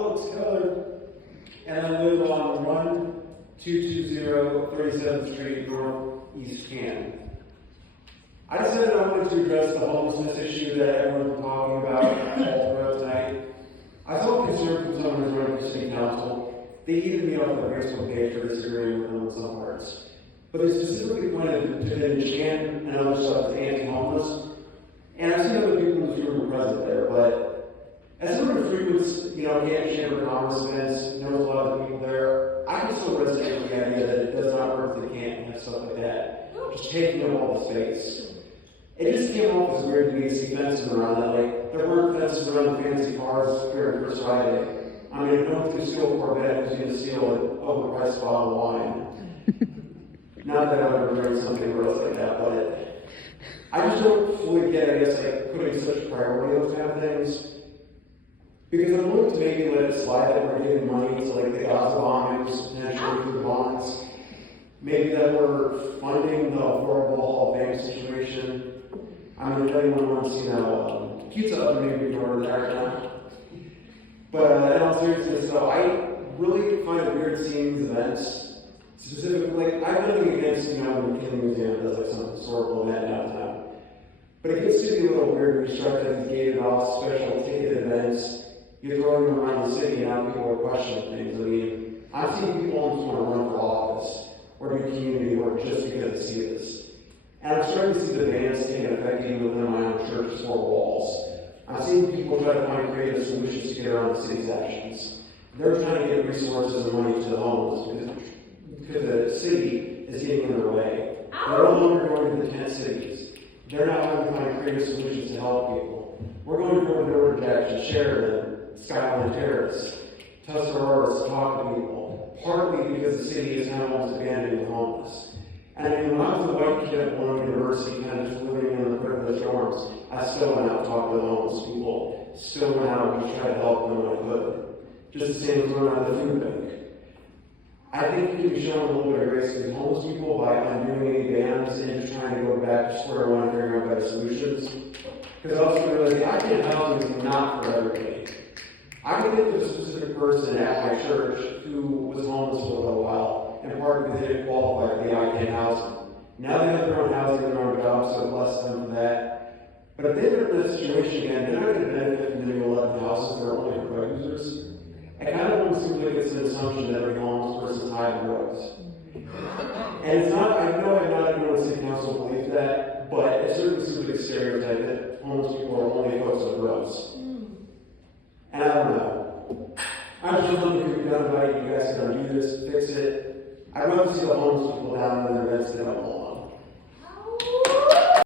hello, it's Keller, and I live on 1220 37th Street, Northeast Canton. I decided I wanted to address the homelessness issue that everyone's been talking about all throughout tonight. I saw concern from someone who's running for city council. They even me off their Facebook page for disagreeing with them in some parts. But they specifically pointed to the Canton and other stuff as anti-homeless. And I've seen other people in this room present there, but as someone who frequents, Canton Chamber of Commerce events, knows a lot of the people there, I can still resonate with the idea that it does not work for the Canton and stuff like that. Just taking up all the space. It just came off as weird to me to see fences around that. Like, there weren't fences around the fancy cars here on First Friday. I mean, if no one's going to steal a Corvette, who's going to steal an overpriced bottle of wine? Not that I would ever drink something gross like that, but I just don't fully get, putting such priority on those kind of things. Because I'm willing to maybe let it slide that we're giving money to, the Gaza bombings, potentially through the bonds. Maybe that we're funding the horrible Hall of Fame situation. I mean, if anyone wants, pizza oven maybe for there right now. But in all seriousness, though, I really find it weird seeing these events. Specifically, I've nothing against, when the McKinley Museum does some historical event downtown. But it gets to be a little weird when you start to these gated off special ticket events. You're throwing them around the city and now people are questioning things. I mean, I've seen people almost want to run for office or do community work just because they see this. And I'm starting to see the bans taking effect even within my own church's four walls. I've seen people try to find creative solutions to get around the city's actions. They're trying to get resources and money to the homeless because the city is getting in their way. They're no longer going to the tent cities. They're now having to find creative solutions to help people. We're going door to door to Jackson, Sheridan, Skyline Terrace, Tuscarawas to talk to people, partly because the city is now almost abandoning the homeless. And when I was a white kid at one university, kind of just living in the privileged dorms, I still went out and talked to the homeless people, still went out and just tried to help them when I could. Just the same as when I was at the food bank. I think we can be showing a little bit of grace to the homeless people by undoing any bans and just trying to go back to square one and figuring out better solutions. Because I also realized the idea of housing is not for everybody. I can think of a specific person at my church who was homeless for a little while, in part because they didn't qualify for the ICANN housing. Now they have their own housing and their own jobs, so bless them for that. But if they're in this situation again, they're not going to benefit from the new 11 houses that are only for drug users. It kind of almost seems like it's an assumption that every homeless person's high on drugs. And it's not, I know not everyone in city council believes that, but it certainly seems like a stereotype that homeless people are only folks on drugs. And I don't know. I'm just looking to be done about it. You guys can undo this, fix it. I'd rather see the homeless people down in their beds than up alone.